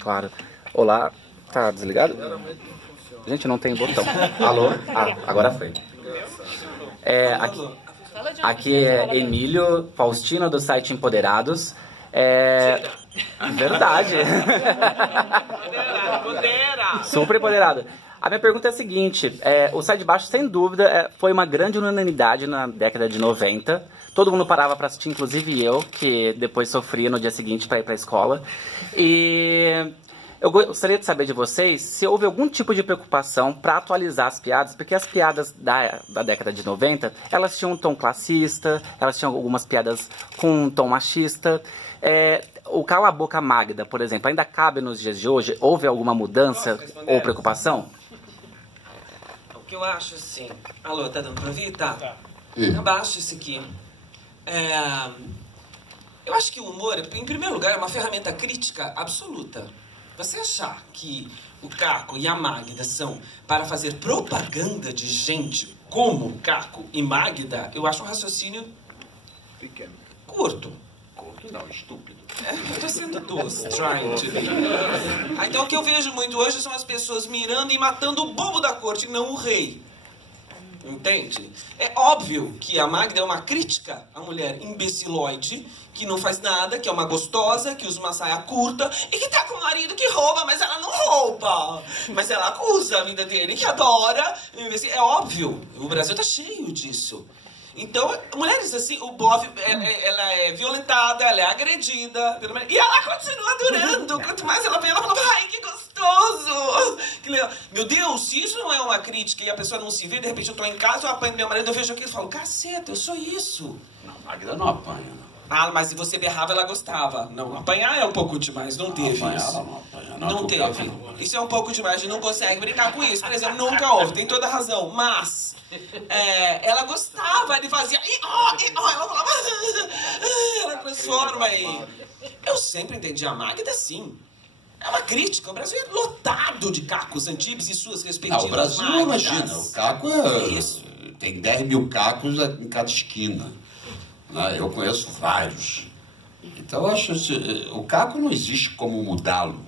Claro. Olá. Tá desligado? Gente, não tem botão. Alô? Ah, agora foi. Aqui é Emílio Faustino, do site Empoderados. Verdade. Super empoderado. A minha pergunta é a seguinte, o Sai de Baixo, sem dúvida, foi uma grande unanimidade na década de 90. Todo mundo parava para assistir, inclusive eu, que depois sofria no dia seguinte para ir para a escola. E eu gostaria de saber de vocês se houve algum tipo de preocupação para atualizar as piadas, porque as piadas da década de 90, elas tinham um tom classista, elas tinham algumas piadas com um tom machista. O Cala a Boca Magda, por exemplo, ainda cabe nos dias de hoje? Houve alguma mudança ou preocupação? O que eu acho, assim... Alô, tá dando pra ouvir? Tá. Abaixo isso aqui. Eu acho que o humor, em primeiro lugar, é uma ferramenta crítica absoluta. Você achar que o Caco e a Magda são para fazer propaganda de gente como Caco e Magda, eu acho um raciocínio... pequeno. Curto. Curto não, estúpido. Eu tô sendo doce, trying to be. Então o que eu vejo muito hoje são as pessoas mirando e matando o bobo da corte, não o rei. Entende? É óbvio que a Magda é uma crítica à mulher imbecilóide, que não faz nada, que é uma gostosa, que usa uma saia curta e que tá com um marido que rouba, mas ela não rouba. Mas ela acusa a vida dele, que adora. É óbvio, o Brasil tá cheio disso. Então, mulheres assim, o bofe, ela é violentada, ela é agredida, e ela continua adorando. Quanto mais ela vê, ela fala, ai, que gostoso! Que legal. Meu Deus, se isso não é uma crítica e a pessoa não se vê, de repente eu tô em casa, eu apanho meu marido, eu vejo aquilo e falo, caceta, eu sou isso. Não, Magda não apanha, não. Ah, mas se você berrava, ela gostava. Não, apanhar é um pouco demais, não teve apanhar, isso. Não apanha, não teve. Isso é um pouco demais, a gente não consegue brincar com isso. Por exemplo, nunca houve, tem toda a razão, mas... ela gostava, ele fazia... ela falava... ela transforma aí. Eu sempre entendi a Magda assim. É uma crítica. O Brasil é lotado de Cacos Antibes e suas respectivas Magdas. O Brasil, imagina, o Caco tem 10 mil Cacos em cada esquina. Eu conheço vários. Então, eu acho que o Caco não existe como mudá-lo.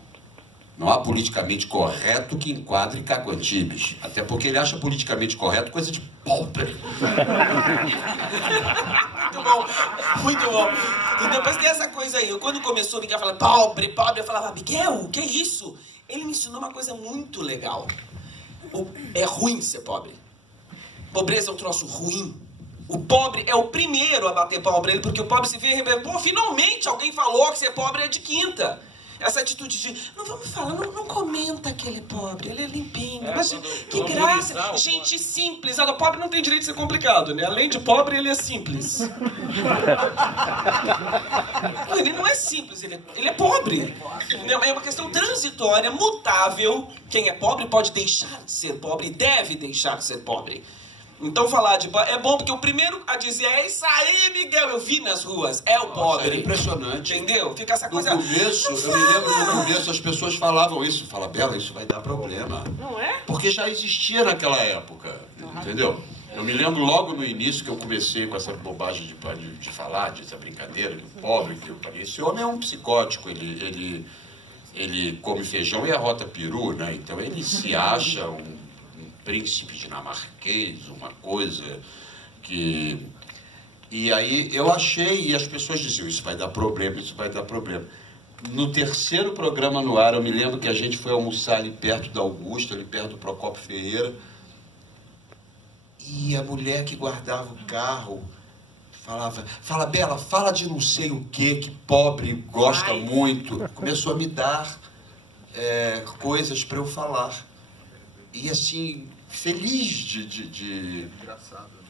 Não há politicamente correto que enquadre Caco Antibes. Até porque ele acha politicamente correto coisa de pobre. Muito bom, muito bom. E depois tem essa coisa aí. Quando começou, o Miguel falando pobre, pobre, eu falava, Miguel, o que é isso? Ele me ensinou uma coisa muito legal. É ruim ser pobre. Pobreza é um troço ruim. O pobre é o primeiro a bater pau pra ele, porque o pobre se vê, pô, finalmente alguém falou que ser pobre é de quinta. Essa atitude de, não vamos falar, não comenta que ele é pobre, ele é limpinho. Mas que graça, gente simples. O pobre não tem direito de ser complicado, né? Além de pobre, ele é simples. Ele não é simples, ele é pobre. É uma questão transitória, mutável. Quem é pobre pode deixar de ser pobre e deve deixar de ser pobre. Então falar de pobre é bom, porque o primeiro a dizer é isso aí, Miguel, eu vi nas ruas, é o pobre. É impressionante. Entendeu? Fica essa coisa... No começo, eu me lembro no começo, as pessoas falavam isso. Fala, Bela, isso vai dar problema. Não é? Porque já existia naquela época, entendeu? Eu me lembro logo no início que eu comecei com essa bobagem de falar, dessa brincadeira, que o pobre, que esse homem é um psicótico, ele come feijão e arrota peru, né? Então ele se acha um príncipe dinamarquês, uma coisa que... E aí eu achei, e as pessoas diziam, isso vai dar problema, isso vai dar problema. No terceiro programa no ar, eu me lembro que a gente foi almoçar ali perto da Augusta, ali perto do Procópio Ferreira, e a mulher que guardava o carro fala, Bela, fala de não sei o que pobre gosta muito. Começou a me dar coisas para eu falar. E assim, feliz de... Engraçado, né?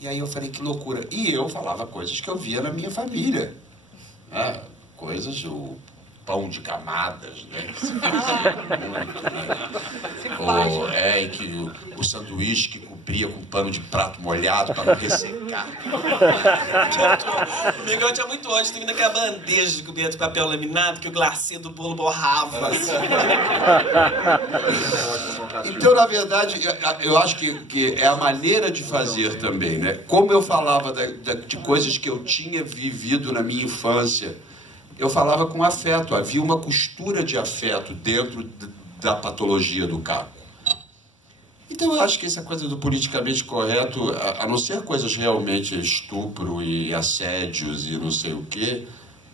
E aí eu falei, que loucura. E eu falava coisas que eu via na minha família. Coisas, o pão de camadas, né? Que se fazia muito, né? E que o sanduíche que cobria com pano de prato molhado para não ressecar. O Miguel tinha muito ódio, tem aquela bandeja coberta de papel laminado que o glacê do bolo borrava. Assim. Então, na verdade, eu acho que é a maneira de fazer também, né? Como eu falava de coisas que eu tinha vivido na minha infância, eu falava com afeto, havia uma costura de afeto dentro da patologia do Caco. Então eu acho que essa coisa do politicamente correto, a não ser coisas realmente estupro e assédios e não sei o quê,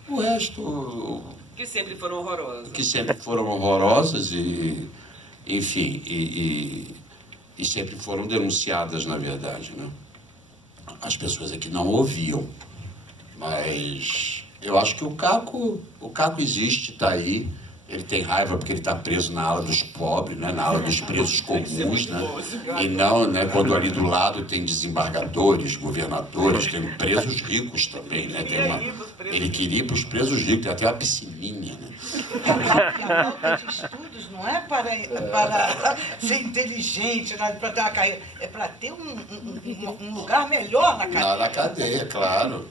o resto... Que sempre foram horrorosas. Que sempre foram horrorosas e, enfim, e sempre foram denunciadas, na verdade, né? As pessoas aqui não ouviam, mas eu acho que o Caco existe, está aí. Ele tem raiva porque ele está preso na ala dos pobres, né? Na ala dos presos comuns, né? E não, né? Quando ali do lado tem desembargadores, governadores, tem presos ricos também, né? Ele queria ir para os presos ricos, tem até uma piscininha, né? E a falta de estudos não é para ser inteligente, para ter uma carreira, é para ter um lugar melhor na cadeia. Na cadeia, claro.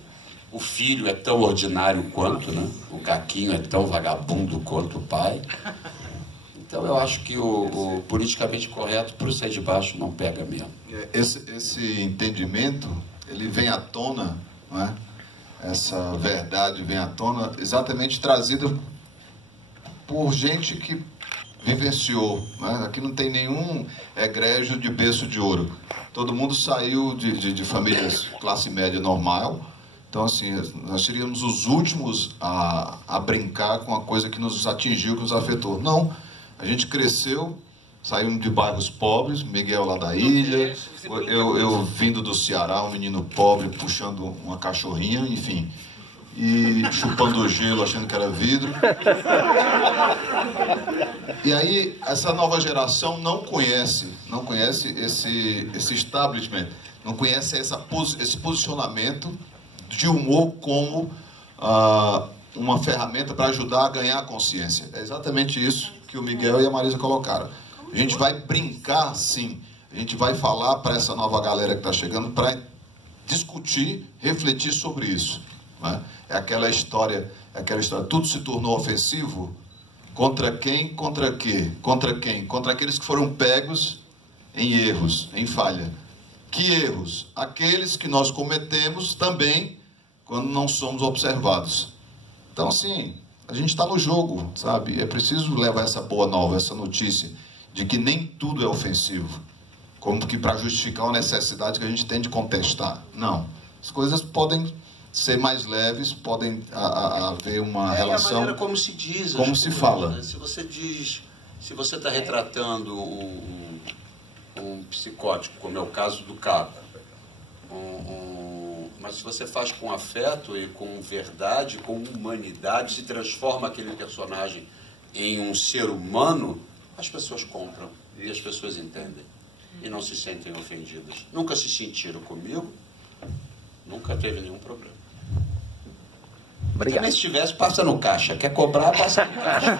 O filho é tão ordinário quanto, né? O Caquinho é tão vagabundo quanto o pai. Então eu acho que o politicamente correto, por ser de baixo, não pega mesmo. Esse entendimento, ele vem à tona, não é? Essa verdade vem à tona exatamente trazida por gente que vivenciou, né? Aqui não tem nenhum egrégio de berço de ouro. Todo mundo saiu de famílias classe média normal. Então, assim, nós seríamos os últimos a brincar com a coisa que nos atingiu, que nos afetou. Não, a gente cresceu, saímos de bairros pobres, Miguel lá da ilha, eu vindo do Ceará, um menino pobre puxando uma cachorrinha, enfim, e chupando gelo, achando que era vidro. E aí, essa nova geração não conhece esse establishment, não conhece esse posicionamento de humor como uma ferramenta para ajudar a ganhar a consciência. É exatamente isso que o Miguel e a Marisa colocaram. A gente vai brincar, sim. A gente vai falar para essa nova galera que está chegando para discutir, refletir sobre isso. Né? É aquela história, tudo se tornou ofensivo. Contra quem? Contra quê? Contra quem? Contra aqueles que foram pegos em erros, em falha. Que erros? Aqueles que nós cometemos também quando não somos observados. Então, assim, a gente está no jogo, sabe? É preciso levar essa boa nova, essa notícia, de que nem tudo é ofensivo. Como que para justificar uma necessidade que a gente tem de contestar. Não. As coisas podem ser mais leves, podem haver uma relação... É a maneira como se diz. Como se fala. Né? Se você diz... Se você está retratando um psicótico, como é o caso do Caco, mas se você faz com afeto e com verdade, com humanidade, se transforma aquele personagem em um ser humano, as pessoas compram e as pessoas entendem e não se sentem ofendidas. Nunca se sentiram comigo, nunca teve nenhum problema. Obrigado. Também se tivesse, passa no caixa. Quer cobrar, passa no caixa.